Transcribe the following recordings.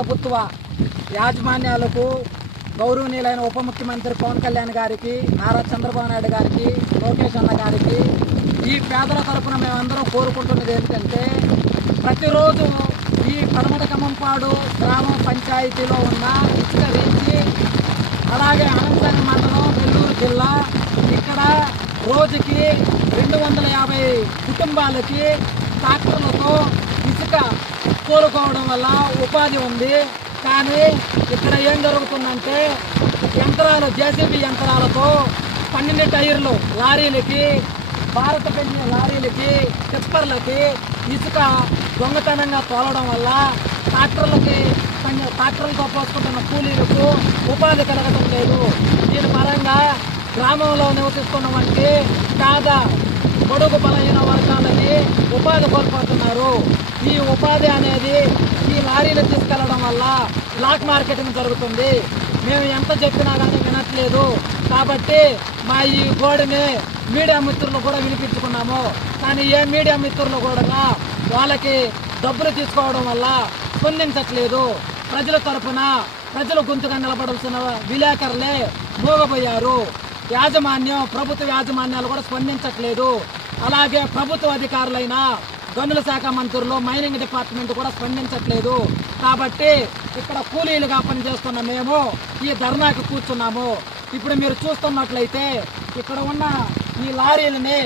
ప్రభుత్వ యాజమాన్యాలకు, గౌరవనీయులైన ఉప ముఖ్యమంత్రి పవన్ కళ్యాణ్ గారికి, నారా చంద్రబాబు నాయుడు గారికి, లోకేష్ అన్న గారికి ఈ పేదల తరపున మేమందరం కోరుకుంటున్నది ఏమిటంటే, ప్రతిరోజు ఈ పడమట ఖమ్మంపాడు గ్రామ పంచాయతీలో ఉన్న ఇసుక రీచి, అలాగే అనంతగిరి మండలం, నెల్లూరు జిల్లా, ఇక్కడ రోజుకి 250 కుటుంబాలకి ట్రాక్టర్లతో ఇసుక కోలుకోవడం వల్ల ఉపాధి ఉంది. కానీ ఇక్కడ ఏం జరుగుతుందంటే, యంత్రాలు, జేసీబీ యంత్రాలతో 12 టైర్లు లారీలకి, భారత పెన్ను లారీలకి, టిప్పర్లకి ఇసుక దొంగతనంగా తోలడం వల్ల ట్రాక్టర్లతో పోసుకుంటున్న కూలీలకు ఉపాధి కలగడం లేదు. దీని పరంగా గ్రామంలో నివసిస్తున్నటువంటి పేద, బడుగు బలహీన వర్గాలని ఉపాధి కోల్పోతున్నారు. ఈ ఉపాధి అనేది ఈ లారీలు తీసుకెళ్లడం వల్ల బ్లాక్ మార్కెటింగ్ జరుగుతుంది. మేము ఎంత చెప్పినా కానీ వినట్లేదు. కాబట్టి మా ఈ గోడని మీడియా మిత్రులు కూడా వినిపించుకున్నాము. కానీ ఏ మీడియా మిత్రులు కూడా వాళ్ళకి డబ్బులు తీసుకోవడం వల్ల స్పందించట్లేదు. ప్రజల తరఫున ప్రజల గొంతుగా నిలబడాల్సిన విలేకరులే మూగపోయారు. ప్రభుత్వ యాజమాన్యాలు కూడా స్పందించట్లేదు. అలాగే ప్రభుత్వ అధికారులైన గనుల శాఖ మంత్రులు, మైనింగ్ డిపార్ట్మెంట్ కూడా స్పందించట్లేదు. కాబట్టి ఇక్కడ కూలీలుగా పనిచేస్తున్న మేము ఈ ధర్నాకి కూర్చున్నాము. ఇప్పుడు మీరు చూస్తున్నట్లయితే ఇక్కడ ఉన్న ఈ లారీలని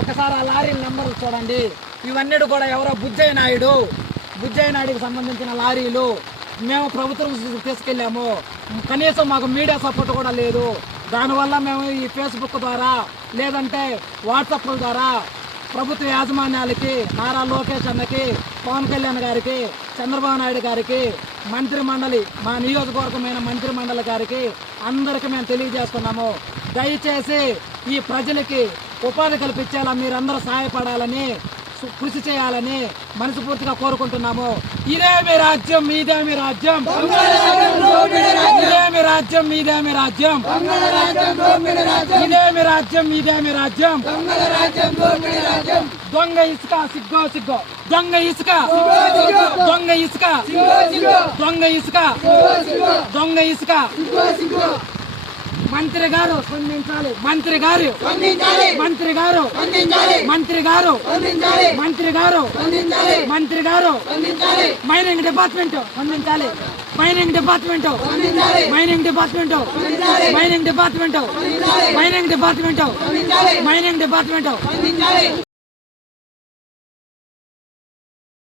ఒకసారి ఆ లారీల నెంబర్లు చూడండి. ఇవన్నీ కూడా ఎవరో బుజ్జయ్య నాయుడికి సంబంధించిన లారీలు. మేము ప్రభుత్వం తీసుకెళ్ళాము. కనీసం మాకు మీడియా సపోర్ట్ కూడా లేదు. దానివల్ల మేము ఈ ఫేస్బుక్ ద్వారా, లేదంటే వాట్సాప్ల ద్వారా ప్రభుత్వ యాజమాన్యాలకి, నారా లోకేష్ అన్నకి, పవన్ కళ్యాణ్ గారికి, చంద్రబాబు నాయుడు గారికి, మంత్రి మండలి, మా నియోజకవర్గమైన మంత్రి మండలి గారికి అందరికీ మేము తెలియజేస్తున్నాము. దయచేసి ఈ ప్రజలకి ఉపాధి కల్పించేలా మీరందరూ సహాయపడాలని, కృషి చేయాలని మనస్ఫూర్తిగా కోరుకుంటున్నాము. ఇదేమి రాజ్యం, మీదేమి రాజ్యం, ఇదేమి రాజ్యం, మీదేమి రాజ్యం, ఇదేమి రాజ్యం, మీదేమి రాజ్యం. దొంగ ఇసుక, సిగ్గో సిగ్గో, దొంగ ఇసుక, దొంగ ఇసుక, దొంగ ఇసుక, దొంగ ఇసుక. మంత్రి గారు స్పందించాలి, మంత్రి గారు, మంత్రి గారు, మంత్రి గారు, మంత్రి గారు, మంత్రి గారు. మైనింగ్ డిపార్ట్మెంట్ స్పందించాలి, mining department, mining department, mining department, mining department, mining department.